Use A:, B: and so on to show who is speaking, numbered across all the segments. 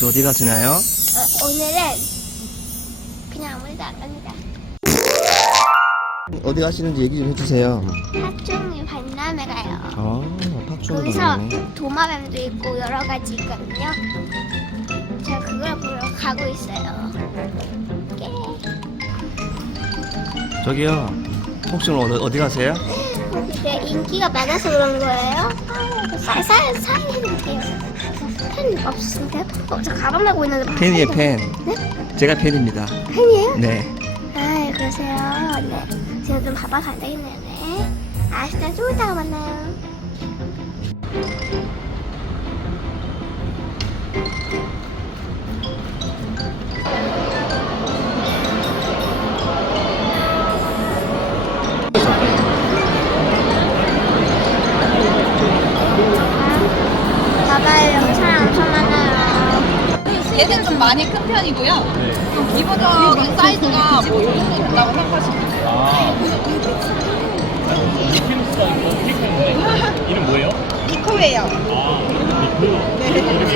A: 혹시 어디 가시나요?
B: 어, 오늘은 그냥 아무 데도 안 갑니다.
A: 어디 가시는지 얘기 좀 해주세요.
B: 팥종이 박람회 가요.
A: 아, 팍촌
B: 거기서
A: 가네.
B: 도마뱀도 있고 여러 가지 있거든요. 제가 그걸 보러 가고 있어요. 예.
A: 저기요. 혹시 오늘 어디 가세요?
B: 근데 인기가 많아서 그런 거예요? 아, 사, 사, 사인 해드릴게요. 펜 없으신가요? 어, 저 가방 메고 있는데
A: 팬이에요, 팬.
B: 네?
A: 제가 팬입니다.
B: 펜이에요?
A: 네.
B: 아, 그러세요. 네. 제가 좀 바빠서 안 되겠네요. 네. 아시다 좀 이따가 만나요.
C: 얘는 좀 많이 큰 편이고요. 좀 기본적인 사이즈가 뭐이 정도 된다고 생각하시면 돼요.
D: 이름 뭐예요?
C: 이코예요.
B: 이거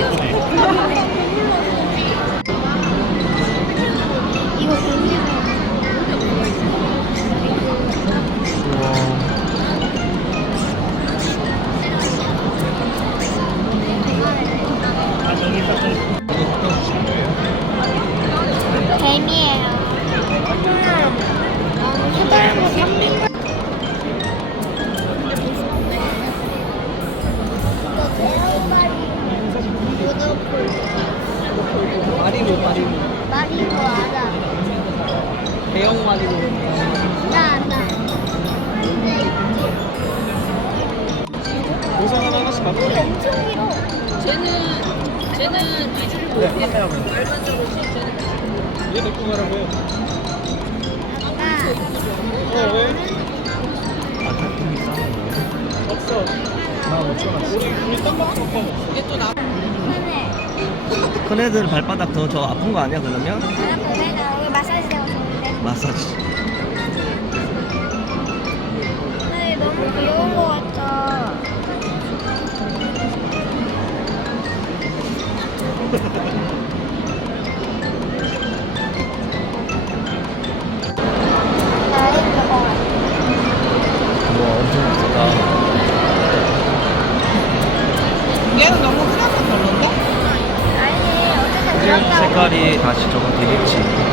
B: 나
D: 하나씩 갖고
B: 엄청 길어.
C: 쟤는 쟤는. 말만 쟤는
D: 얘 데리고 가라고요.
B: 아까
D: 어, 왜? 없어. 나 없어. 우리, 우리 딴거 갖고 없어.
C: 얘또 나.
B: 하네.
A: 큰 애들 발바닥 더 저 아픈 거 아니야, 그러면?
B: 마사지. 근데 너무 귀여운 것 같아. 나 이거
A: 우와, 엄청 크다.
C: 얘는 너무 크다서 별론데?
B: 아니 어쨌든
A: 그래,
B: 그런가 고
A: 색깔이 다시 저거 되겠지.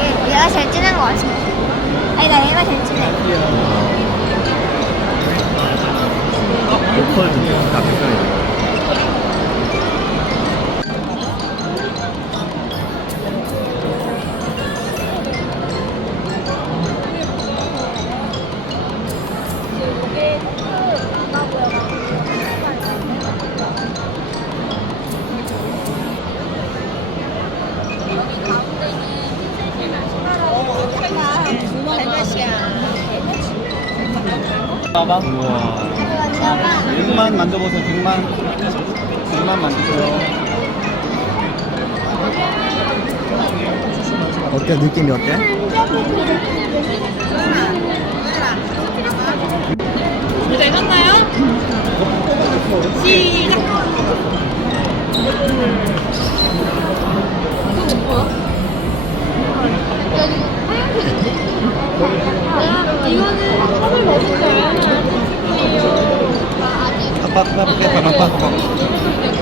B: 얘, 얘가 제일 진한 것 같아 아
D: 봐봐.
A: 우와.
D: 등만 만져보세요, 등만. 등만 만지세요.
A: 어때? 느낌이 어때?
C: 되셨나요? 시작.
A: 아빠, 아빠, 아빠, 아빠, 아빠.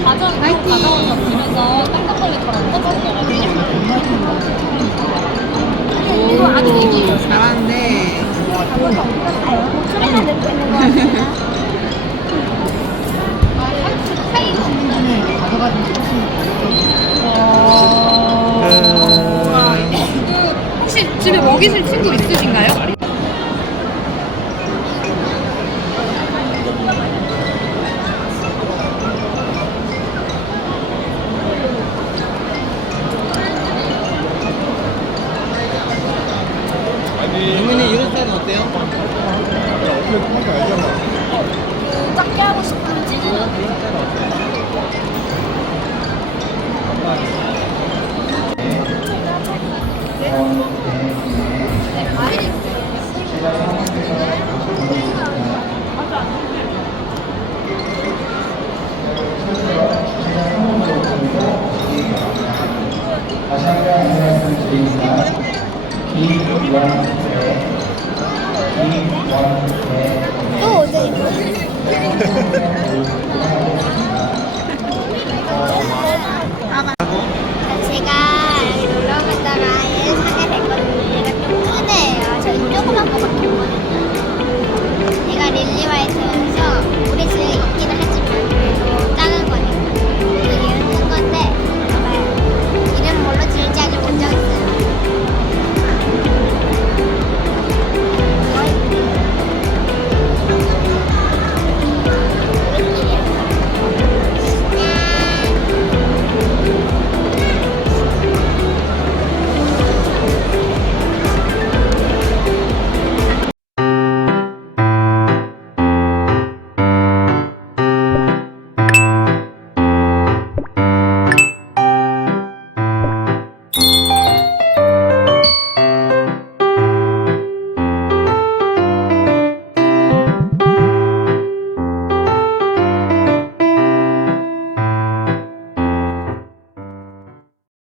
C: 가전 가져온 잡지면서 깜깜걸리처럼 떠져있더라고요. 이거 아주 이기 잘하는데.
B: 소리가 듣고 있는 거 같아
C: 혹시 집에 먹이실 친구 있으신가요?
B: 또 어제 입어?